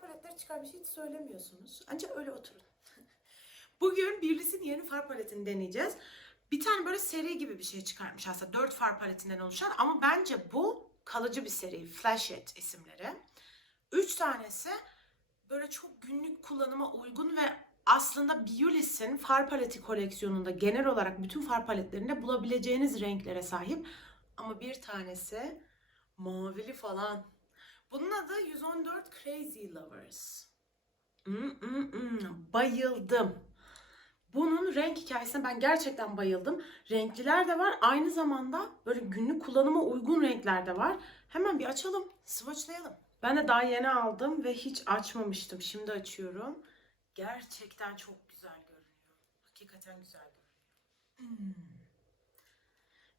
far paletleri çıkarmış hiç söylemiyorsunuz. Ancak öyle oturun. Bugün Birlis'in yeni far paletini deneyeceğiz. Bir tane böyle seri gibi bir şey çıkarmış aslında. Dört far paletinden oluşan ama bence bu kalıcı bir seri. Flash It isimleri. Üç tanesi böyle çok günlük kullanıma uygun ve aslında Biolis'in far paleti koleksiyonunda genel olarak bütün far paletlerinde bulabileceğiniz renklere sahip. Ama bir tanesi mavili falan. Bunun adı 114 Crazy Lovers. Hmm, hmm, hmm. Bayıldım. Bunun renk hikayesine ben gerçekten bayıldım. Renkliler de var. Aynı zamanda böyle günlük kullanıma uygun renkler de var. Hemen bir açalım. Swatchlayalım. Ben de daha yeni aldım ve hiç açmamıştım. Şimdi açıyorum. Gerçekten çok güzel görünüyor. Hakikaten güzel görünüyor. Hmm.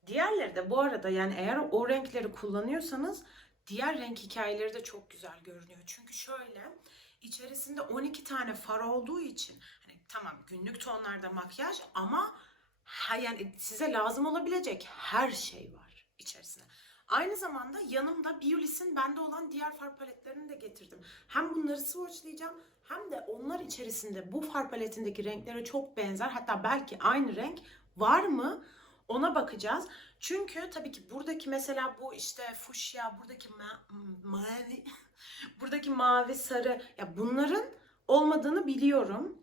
Diğerleri de bu arada yani eğer o renkleri kullanıyorsanız diğer renk hikayeleri de çok güzel görünüyor. Çünkü şöyle içerisinde 12 tane far olduğu için hani tamam günlük tonlarda makyaj ama ha, yani size lazım olabilecek her şey var içerisinde. Aynı zamanda yanımda Biolis'in bende olan diğer far paletlerini de getirdim. Hem bunları swatchlayacağım hem de onlar içerisinde bu far paletindeki renklere çok benzer hatta belki aynı renk var mı ona bakacağız. Çünkü tabii ki buradaki mesela bu işte fuşya, buradaki ma- mavi, buradaki mavi, sarı ya bunların olmadığını biliyorum.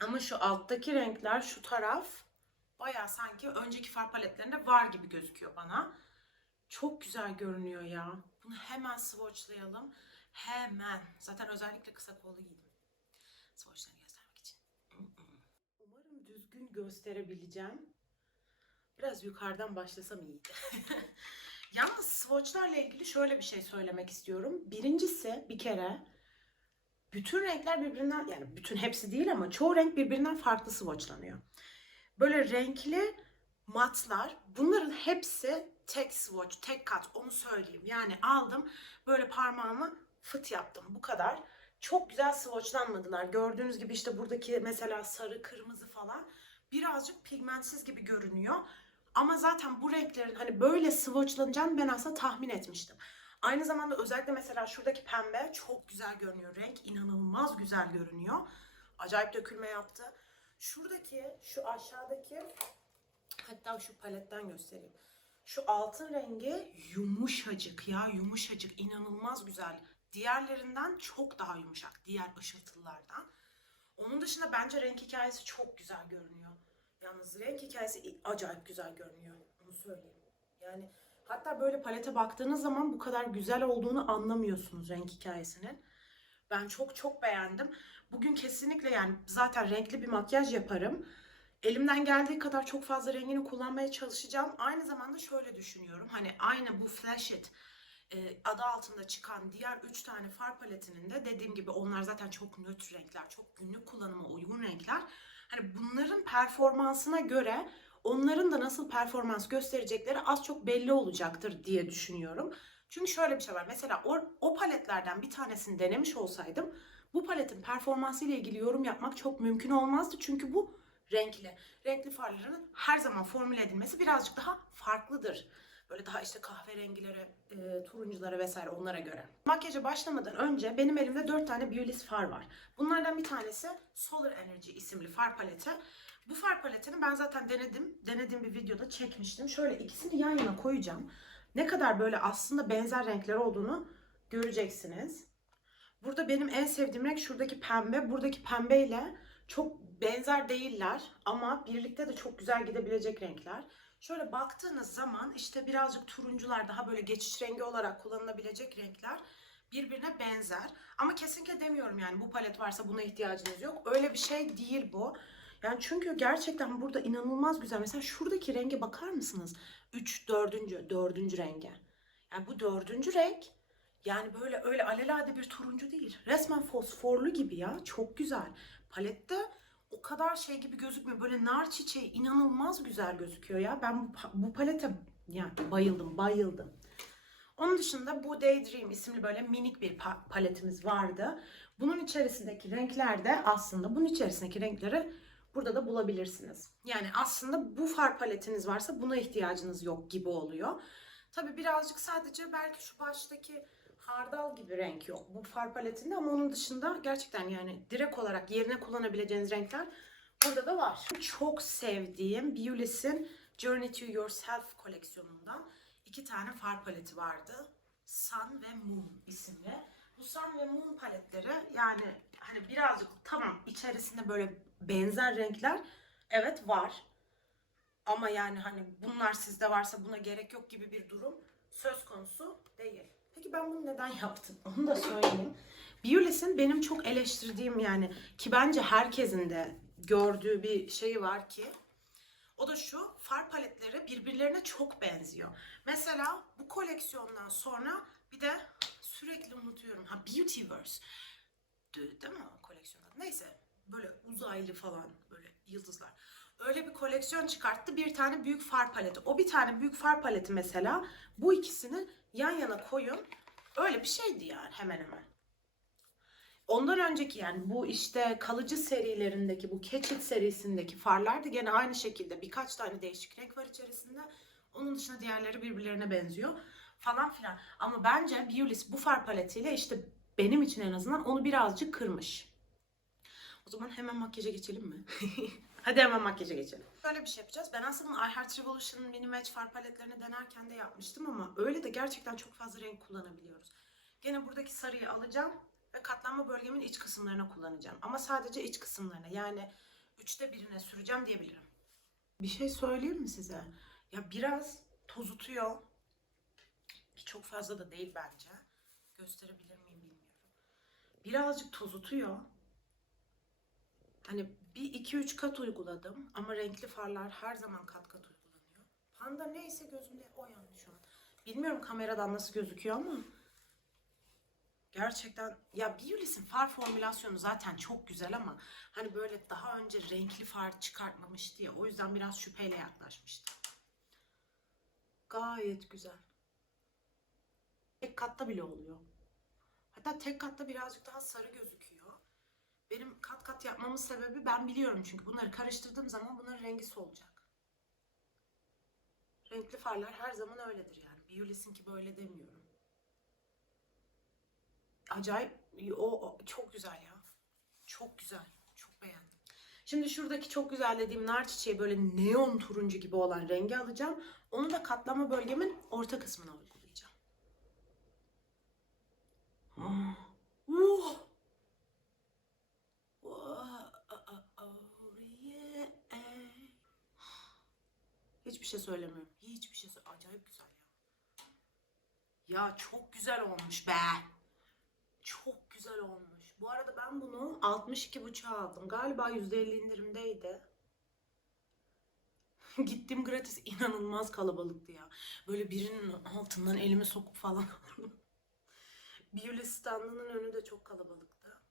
Ama şu alttaki renkler, şu taraf bayağı sanki önceki far paletlerinde var gibi gözüküyor bana. Çok güzel görünüyor ya. Bunu hemen swatchlayalım. Hemen. Zaten özellikle kısa kollu giydim. Swatchlarını göstermek için. Umarım düzgün gösterebileceğim. Biraz yukarıdan başlasam iyiydi. Yalnız swatchlarla ilgili şöyle bir şey söylemek istiyorum. Birincisi bir kere bütün renkler birbirinden yani bütün hepsi değil ama çoğu renk birbirinden farklı swatchlanıyor. Böyle renkli matlar bunların hepsi tek swatch, tek kat onu söyleyeyim. Yani aldım böyle parmağımı fıt yaptım bu kadar. Çok güzel swatchlanmadılar. Gördüğünüz gibi işte buradaki mesela sarı, kırmızı falan birazcık pigmentsiz gibi görünüyor. Ama zaten bu renklerin hani böyle swatchlanacağını ben aslında tahmin etmiştim. Aynı zamanda özellikle mesela şuradaki pembe çok güzel görünüyor. Renk inanılmaz güzel görünüyor. Acayip dökülme yaptı. Şuradaki, şu aşağıdaki hatta şu paletten göstereyim. Şu altın rengi yumuşacık ya yumuşacık inanılmaz güzel. Diğerlerinden çok daha yumuşak. Diğer ışıltılılardan. Onun dışında bence renk hikayesi çok güzel görünüyor. Yalnız renk hikayesi acayip güzel görünüyor. Onu söyleyeyim. Yani hatta böyle palete baktığınız zaman bu kadar güzel olduğunu anlamıyorsunuz renk hikayesinin. Ben çok çok beğendim. Bugün kesinlikle yani zaten renkli bir makyaj yaparım. Elimden geldiği kadar çok fazla rengini kullanmaya çalışacağım. Aynı zamanda şöyle düşünüyorum. Hani aynı bu Flash It e, adı altında çıkan diğer 3 tane far paletinin de dediğim gibi onlar zaten çok nötr renkler, çok günlük kullanıma uygun renkler. Hani bunların performansına göre onların da nasıl performans gösterecekleri az çok belli olacaktır diye düşünüyorum. Çünkü şöyle bir şey var. Mesela o, o paletlerden bir tanesini denemiş olsaydım bu paletin performansı ile ilgili yorum yapmak çok mümkün olmazdı. Çünkü bu renkli. Renkli farların her zaman formüle edilmesi birazcık daha farklıdır. Böyle daha işte kahverengilere, e, turunculara vesaire onlara göre. Makyaja başlamadan önce benim elimde 4 tane Biolis far var. Bunlardan bir tanesi Solar Energy isimli far paleti. Bu far paletini ben zaten denedim. Denediğim bir videoda çekmiştim. Şöyle ikisini yan yana koyacağım. Ne kadar böyle aslında benzer renkler olduğunu göreceksiniz. Burada benim en sevdiğim renk şuradaki pembe. Buradaki pembeyle çok benzer değiller ama birlikte de çok güzel gidebilecek renkler. Şöyle baktığınız zaman işte birazcık turuncular daha böyle geçiş rengi olarak kullanılabilecek renkler birbirine benzer. Ama kesinlikle demiyorum yani bu palet varsa buna ihtiyacınız yok. Öyle bir şey değil bu. Yani çünkü gerçekten burada inanılmaz güzel. Mesela şuradaki renge bakar mısınız? 3, 4. 4. renge. Yani bu dördüncü renk yani böyle öyle alelade bir turuncu değil. Resmen fosforlu gibi ya. Çok güzel. Palette o kadar şey gibi gözükmüyor. Böyle nar çiçeği inanılmaz güzel gözüküyor ya. Ben bu, bu palete yani bayıldım, bayıldım. Onun dışında bu Daydream isimli böyle minik bir pa- paletimiz vardı. Bunun içerisindeki renkler de aslında bunun içerisindeki renkleri burada da bulabilirsiniz. Yani aslında bu far paletiniz varsa buna ihtiyacınız yok gibi oluyor. Tabi birazcık sadece belki şu baştaki hardal gibi renk yok bu far paletinde ama onun dışında gerçekten yani direkt olarak yerine kullanabileceğiniz renkler burada da var. Çok sevdiğim Beulis'in Journey to Yourself koleksiyonundan iki tane far paleti vardı. Sun ve Moon isimli. Bu Sun ve Moon paletleri yani hani birazcık tamam içerisinde böyle benzer renkler evet var. Ama yani hani bunlar sizde varsa buna gerek yok gibi bir durum söz konusu değil. Peki ben bunu neden yaptım? Onu da söyleyeyim. Beulis'in benim çok eleştirdiğim yani ki bence herkesin de gördüğü bir şeyi var ki o da şu far paletleri birbirlerine çok benziyor. Mesela bu koleksiyondan sonra bir de sürekli unutuyorum. Ha Beautyverse. Değil mi o koleksiyon adı? Neyse böyle uzaylı falan böyle yıldızlar. Öyle bir koleksiyon çıkarttı. Bir tane büyük far paleti. O bir tane büyük far paleti mesela bu ikisini yan yana koyun. Öyle bir şeydi yani hemen hemen. Ondan önceki yani bu işte kalıcı serilerindeki bu Catch It serisindeki farlar da gene aynı şekilde birkaç tane değişik renk var içerisinde. Onun dışında diğerleri birbirlerine benziyor falan filan. Ama bence Beulis bu far paletiyle işte benim için en azından onu birazcık kırmış. O zaman hemen makyaja geçelim mi? Hadi hemen makyaja geçelim. Böyle bir şey yapacağız. Ben aslında I Heart Revolution'ın mini match far paletlerini denerken de yapmıştım ama öyle de gerçekten çok fazla renk kullanabiliyoruz. Gene buradaki sarıyı alacağım ve katlanma bölgemin iç kısımlarına kullanacağım. Ama sadece iç kısımlarına yani üçte birine süreceğim diyebilirim. Bir şey söyleyeyim mi size? Ya biraz tozutuyor. Ki çok fazla da değil bence. Gösterebilir miyim bilmiyorum. Birazcık tozutuyor. Hani bir iki üç kat uyguladım ama renkli farlar her zaman kat kat uygulanıyor. Panda neyse gözümde o yani şu an. Bilmiyorum kameradan nasıl gözüküyor ama gerçekten ya Beulis'in far formülasyonu zaten çok güzel ama hani böyle daha önce renkli far çıkartmamıştı ya o yüzden biraz şüpheyle yaklaşmıştım. Gayet güzel. Tek katta bile oluyor. Hatta tek katta birazcık daha sarı gözüküyor. Benim kat kat yapmamın sebebi ben biliyorum çünkü bunları karıştırdığım zaman bunların rengi solacak. Renkli farlar her zaman öyledir yani. Beulis'inki böyle demiyorum. Acayip o, o çok güzel ya. Çok güzel. Çok beğendim. Şimdi şuradaki çok güzel dediğim nar çiçeği böyle neon turuncu gibi olan rengi alacağım. Onu da katlama bölgemin orta kısmına uygulayacağım. Ah. Uh. Hiçbir şey söylemiyorum. Hiçbir şey söyle. Acayip güzel ya. Ya çok güzel olmuş be. Çok güzel olmuş. Bu arada ben bunu 62,5 aldım. Galiba %50 indirimdeydi. Gittim gratis inanılmaz kalabalıktı ya. Böyle birinin altından elimi sokup falan. Biyoli standının önü de çok kalabalıktı.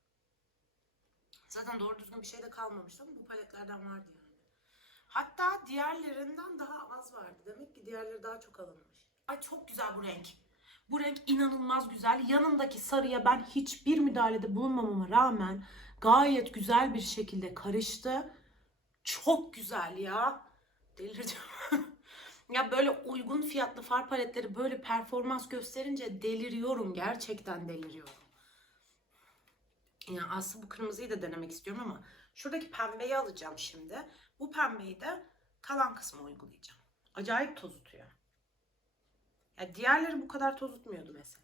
Zaten doğru düzgün bir şey de kalmamıştı ama bu paletlerden vardı yani. Hatta diğerlerinden daha az vardı. Demek ki diğerleri daha çok alınmış. Ay çok güzel bu renk. Bu renk inanılmaz güzel. Yanındaki sarıya ben hiçbir müdahalede bulunmamama rağmen gayet güzel bir şekilde karıştı. Çok güzel ya. Delireceğim. ya böyle uygun fiyatlı far paletleri böyle performans gösterince deliriyorum. Gerçekten deliriyorum. Yani aslında bu kırmızıyı da denemek istiyorum ama şuradaki pembeyi alacağım şimdi. Bu pembeyi de kalan kısma uygulayacağım. Acayip tozutuyor. Ya diğerleri bu kadar tozutmuyordu mesela.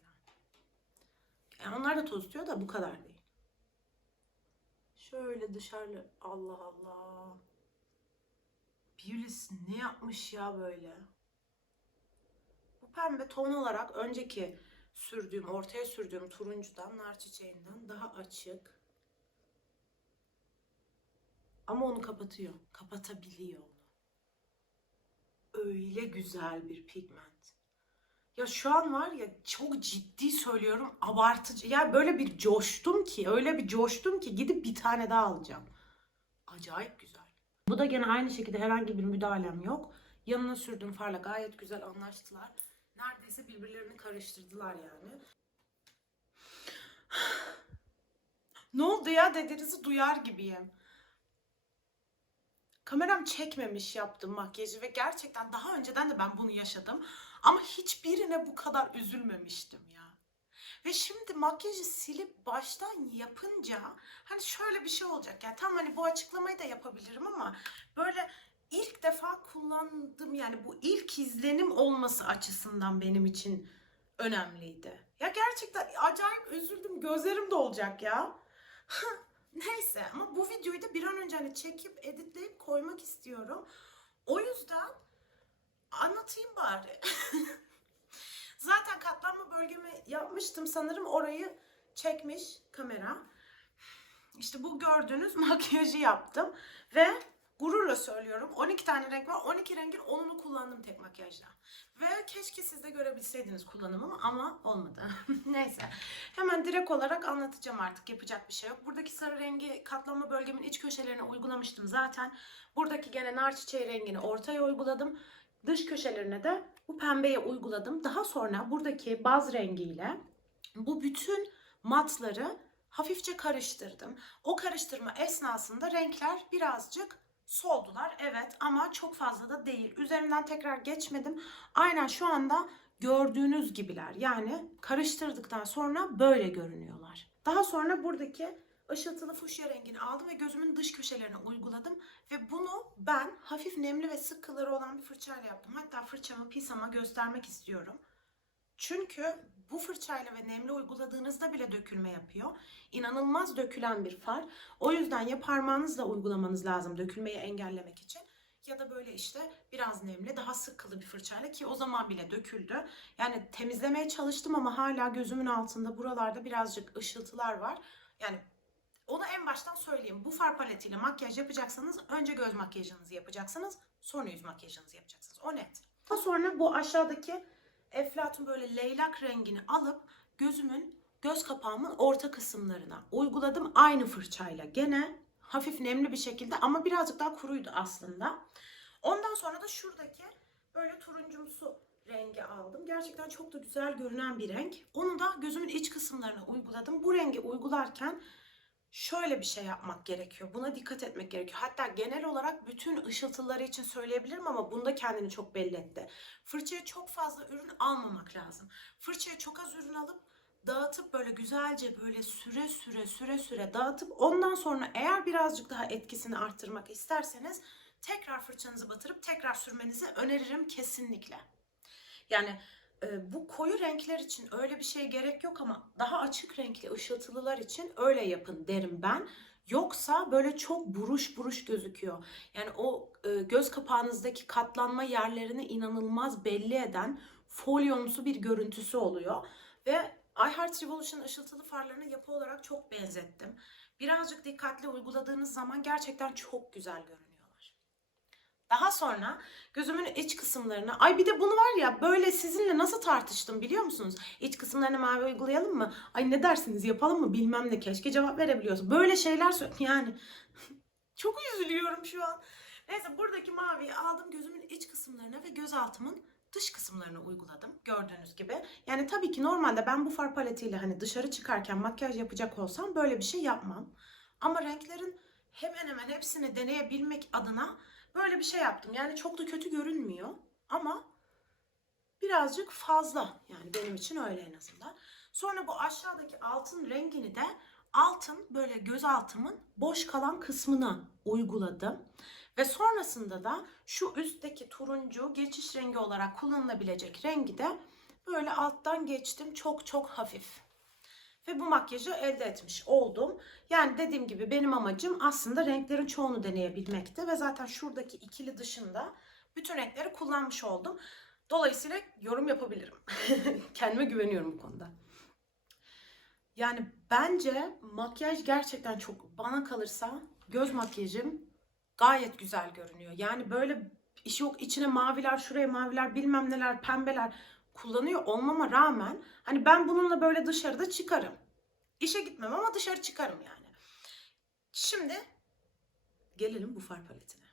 Yani onlar da tozutuyor da bu kadar değil. Şöyle dışarı Allah Allah. Beulis ne yapmış ya böyle? Bu pembe ton olarak önceki sürdüğüm, ortaya sürdüğüm turuncudan, nar çiçeğinden daha açık. Ama onu kapatıyor. Kapatabiliyor onu. Öyle güzel bir pigment. Ya şu an var ya çok ciddi söylüyorum abartıcı. Ya böyle bir coştum ki öyle bir coştum ki gidip bir tane daha alacağım. Acayip güzel. Bu da gene aynı şekilde herhangi bir müdahalem yok. Yanına sürdüğüm farla gayet güzel anlaştılar. Neredeyse birbirlerini karıştırdılar yani. ne oldu ya dediğinizi duyar gibiyim. Kameram çekmemiş yaptım makyajı ve gerçekten daha önceden de ben bunu yaşadım. Ama hiçbirine bu kadar üzülmemiştim ya. Ve şimdi makyajı silip baştan yapınca hani şöyle bir şey olacak. Yani tam hani bu açıklamayı da yapabilirim ama böyle ilk defa kullandım yani bu ilk izlenim olması açısından benim için önemliydi. Ya gerçekten acayip üzüldüm. Gözlerim de olacak ya. Neyse ama bu videoyu da bir an önce hani çekip editleyip koymak istiyorum. O yüzden anlatayım bari. Zaten katlanma bölgemi yapmıştım sanırım orayı çekmiş kamera. İşte bu gördüğünüz makyajı yaptım ve gururla söylüyorum 12 tane renk var 12 rengin 10'unu kullandım tek makyajda. Ve keşke siz de görebilseydiniz kullanımımı ama olmadı. Neyse hemen direkt olarak anlatacağım artık yapacak bir şey yok. Buradaki sarı rengi katlanma bölgemin iç köşelerine uygulamıştım zaten. Buradaki gene nar çiçeği rengini ortaya uyguladım. Dış köşelerine de bu pembeye uyguladım. Daha sonra buradaki baz rengiyle bu bütün matları hafifçe karıştırdım. O karıştırma esnasında renkler birazcık soldular. Evet ama çok fazla da değil. Üzerinden tekrar geçmedim. Aynen şu anda gördüğünüz gibiler. Yani karıştırdıktan sonra böyle görünüyorlar. Daha sonra buradaki ışıltılı fuşya rengini aldım ve gözümün dış köşelerine uyguladım. Ve bunu ben hafif nemli ve sık kılları olan bir fırçayla yaptım. Hatta fırçamı pisama göstermek istiyorum. Çünkü bu fırçayla ve nemli uyguladığınızda bile dökülme yapıyor. İnanılmaz dökülen bir far. O yüzden ya parmağınızla uygulamanız lazım dökülmeyi engellemek için ya da böyle işte biraz nemli, daha sık kılı bir fırçayla ki o zaman bile döküldü. Yani temizlemeye çalıştım ama hala gözümün altında buralarda birazcık ışıltılar var. Yani onu en baştan söyleyeyim. Bu far paletiyle makyaj yapacaksanız önce göz makyajınızı yapacaksınız. Sonra yüz makyajınızı yapacaksınız. O net. Daha sonra bu aşağıdaki eflatun böyle leylak rengini alıp gözümün göz kapağımın orta kısımlarına uyguladım. Aynı fırçayla gene hafif nemli bir şekilde ama birazcık daha kuruydu aslında. Ondan sonra da şuradaki böyle turuncumsu rengi aldım. Gerçekten çok da güzel görünen bir renk. Onu da gözümün iç kısımlarına uyguladım. Bu rengi uygularken şöyle bir şey yapmak gerekiyor. Buna dikkat etmek gerekiyor. Hatta genel olarak bütün ışıltıları için söyleyebilirim ama bunda kendini çok belli etti. Fırçaya çok fazla ürün almamak lazım. Fırçaya çok az ürün alıp dağıtıp böyle güzelce böyle süre süre süre süre dağıtıp ondan sonra eğer birazcık daha etkisini arttırmak isterseniz tekrar fırçanızı batırıp tekrar sürmenizi öneririm kesinlikle. Yani bu koyu renkler için öyle bir şey gerek yok ama daha açık renkli ışıltılılar için öyle yapın derim ben. Yoksa böyle çok buruş buruş gözüküyor. Yani o göz kapağınızdaki katlanma yerlerini inanılmaz belli eden folyonsu bir görüntüsü oluyor. Ve iHeart Revolution ışıltılı farlarına yapı olarak çok benzettim. Birazcık dikkatli uyguladığınız zaman gerçekten çok güzel görünüyorlar. Daha sonra gözümün iç kısımlarına, ay bir de bunu var ya böyle sizinle nasıl tartıştım biliyor musunuz? İç kısımlarına mavi uygulayalım mı? Ay ne dersiniz yapalım mı bilmem ne keşke cevap verebiliyorsun. Böyle şeyler yani. çok üzülüyorum şu an. Neyse buradaki maviyi aldım gözümün iç kısımlarına ve gözaltımın dış kısımlarına uyguladım gördüğünüz gibi. Yani tabii ki normalde ben bu far paletiyle hani dışarı çıkarken makyaj yapacak olsam böyle bir şey yapmam. Ama renklerin hemen hemen hepsini deneyebilmek adına böyle bir şey yaptım. Yani çok da kötü görünmüyor ama birazcık fazla. Yani benim için öyle en azından. Sonra bu aşağıdaki altın rengini de altın böyle göz altımın boş kalan kısmına uyguladım. Ve sonrasında da şu üstteki turuncu geçiş rengi olarak kullanılabilecek rengi de böyle alttan geçtim çok çok hafif. Ve bu makyajı elde etmiş oldum. Yani dediğim gibi benim amacım aslında renklerin çoğunu deneyebilmekti. Ve zaten şuradaki ikili dışında bütün renkleri kullanmış oldum. Dolayısıyla yorum yapabilirim. Kendime güveniyorum bu konuda. Yani bence makyaj gerçekten çok bana kalırsa göz makyajım gayet güzel görünüyor. Yani böyle iş yok içine maviler, şuraya maviler, bilmem neler, pembeler kullanıyor olmama rağmen hani ben bununla böyle dışarıda çıkarım. İşe gitmem ama dışarı çıkarım yani. Şimdi gelelim bu far paletine.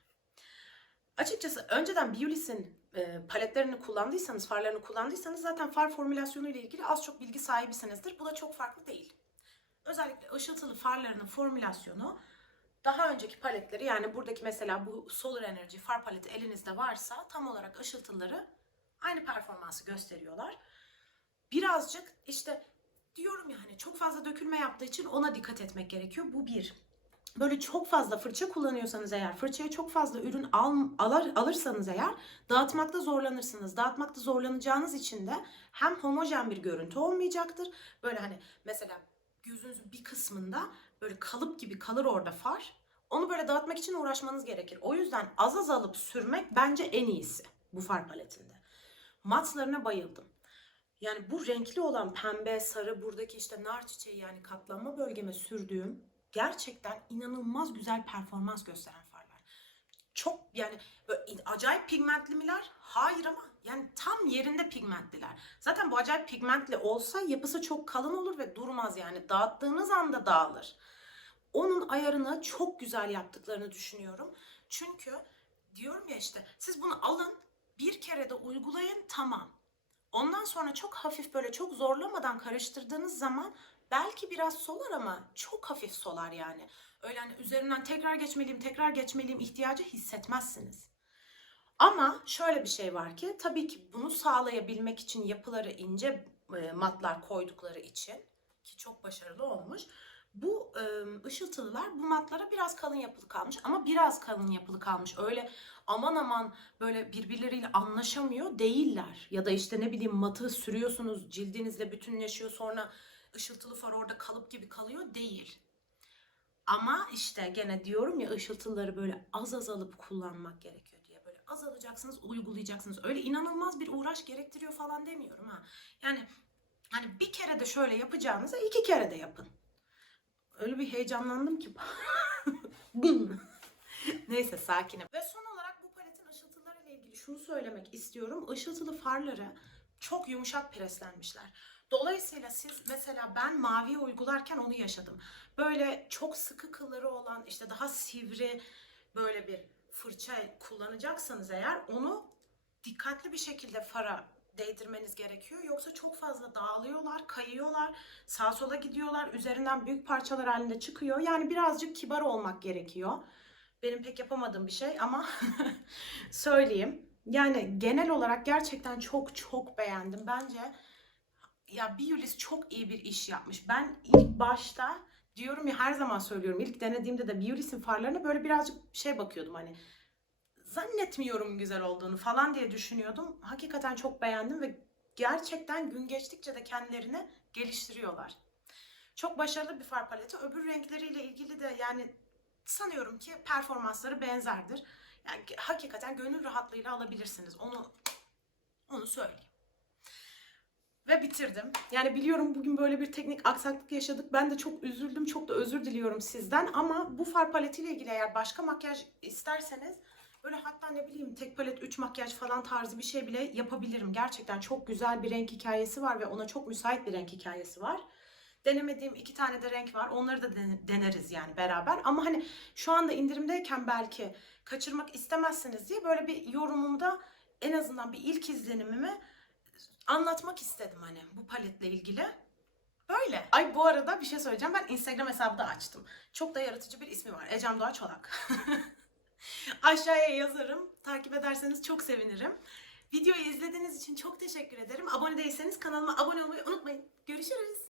Açıkçası önceden Beulis'in e, paletlerini kullandıysanız, farlarını kullandıysanız zaten far formülasyonu ile ilgili az çok bilgi sahibisinizdir. Bu da çok farklı değil. Özellikle ışıltılı farlarının formülasyonu daha önceki paletleri yani buradaki mesela bu Solar Energy far paleti elinizde varsa tam olarak ışıltıları aynı performansı gösteriyorlar. Birazcık işte diyorum yani çok fazla dökülme yaptığı için ona dikkat etmek gerekiyor. Bu bir. Böyle çok fazla fırça kullanıyorsanız eğer, fırçaya çok fazla ürün al, alır, alırsanız eğer dağıtmakta zorlanırsınız. Dağıtmakta zorlanacağınız için de hem homojen bir görüntü olmayacaktır. Böyle hani mesela gözünüzün bir kısmında böyle kalıp gibi kalır orada far. Onu böyle dağıtmak için uğraşmanız gerekir. O yüzden az az alıp sürmek bence en iyisi bu far paletinde. Matlarına bayıldım. Yani bu renkli olan pembe, sarı, buradaki işte nar çiçeği yani katlanma bölgeme sürdüğüm gerçekten inanılmaz güzel performans gösteren farlar. Çok yani acayip pigmentli miler? Hayır ama yani tam yerinde pigmentliler. Zaten bu acayip pigmentli olsa yapısı çok kalın olur ve durmaz yani. Dağıttığınız anda dağılır. Onun ayarını çok güzel yaptıklarını düşünüyorum. Çünkü diyorum ya işte siz bunu alın bir kere de uygulayın tamam. Ondan sonra çok hafif böyle çok zorlamadan karıştırdığınız zaman belki biraz solar ama çok hafif solar yani. Öyle hani üzerinden tekrar geçmeliyim, tekrar geçmeliyim ihtiyacı hissetmezsiniz. Ama şöyle bir şey var ki tabii ki bunu sağlayabilmek için yapıları ince matlar koydukları için ki çok başarılı olmuş. Bu e, ışıltılılar bu matlara biraz kalın yapılı kalmış ama biraz kalın yapılı kalmış. Öyle aman aman böyle birbirleriyle anlaşamıyor değiller. Ya da işte ne bileyim matı sürüyorsunuz cildinizle bütünleşiyor sonra ışıltılı far orada kalıp gibi kalıyor değil. Ama işte gene diyorum ya ışıltıları böyle az az alıp kullanmak gerekiyor diye. Böyle az alacaksınız uygulayacaksınız. Öyle inanılmaz bir uğraş gerektiriyor falan demiyorum ha. Yani hani bir kere de şöyle yapacağınıza iki kere de yapın. Öyle bir heyecanlandım ki. Neyse sakinim. Ve son olarak bu paletin ışıltıları ile ilgili şunu söylemek istiyorum. Işıltılı farları çok yumuşak preslenmişler. Dolayısıyla siz mesela ben mavi uygularken onu yaşadım. Böyle çok sıkı kılları olan işte daha sivri böyle bir fırça kullanacaksanız eğer onu dikkatli bir şekilde fara değdirmeniz gerekiyor. Yoksa çok fazla dağılıyorlar, kayıyorlar, sağa sola gidiyorlar, üzerinden büyük parçalar halinde çıkıyor. Yani birazcık kibar olmak gerekiyor. Benim pek yapamadığım bir şey ama söyleyeyim. Yani genel olarak gerçekten çok çok beğendim. Bence ya Biolis çok iyi bir iş yapmış. Ben ilk başta diyorum ya her zaman söylüyorum. ilk denediğimde de Biolis'in farlarına böyle birazcık şey bakıyordum hani zannetmiyorum güzel olduğunu falan diye düşünüyordum. Hakikaten çok beğendim ve gerçekten gün geçtikçe de kendilerini geliştiriyorlar. Çok başarılı bir far paleti. Öbür renkleriyle ilgili de yani sanıyorum ki performansları benzerdir. Yani hakikaten gönül rahatlığıyla alabilirsiniz. Onu onu söyleyeyim. Ve bitirdim. Yani biliyorum bugün böyle bir teknik aksaklık yaşadık. Ben de çok üzüldüm. Çok da özür diliyorum sizden. Ama bu far paletiyle ilgili eğer başka makyaj isterseniz böyle hatta ne bileyim tek palet 3 makyaj falan tarzı bir şey bile yapabilirim. Gerçekten çok güzel bir renk hikayesi var ve ona çok müsait bir renk hikayesi var. Denemediğim iki tane de renk var. Onları da deneriz yani beraber. Ama hani şu anda indirimdeyken belki kaçırmak istemezsiniz diye böyle bir yorumumda en azından bir ilk izlenimimi anlatmak istedim hani bu paletle ilgili. Böyle. Ay bu arada bir şey söyleyeceğim. Ben Instagram hesabı da açtım. Çok da yaratıcı bir ismi var. Ecem Doğa Çolak. Aşağıya yazarım. Takip ederseniz çok sevinirim. Videoyu izlediğiniz için çok teşekkür ederim. Abone değilseniz kanalıma abone olmayı unutmayın. Görüşürüz.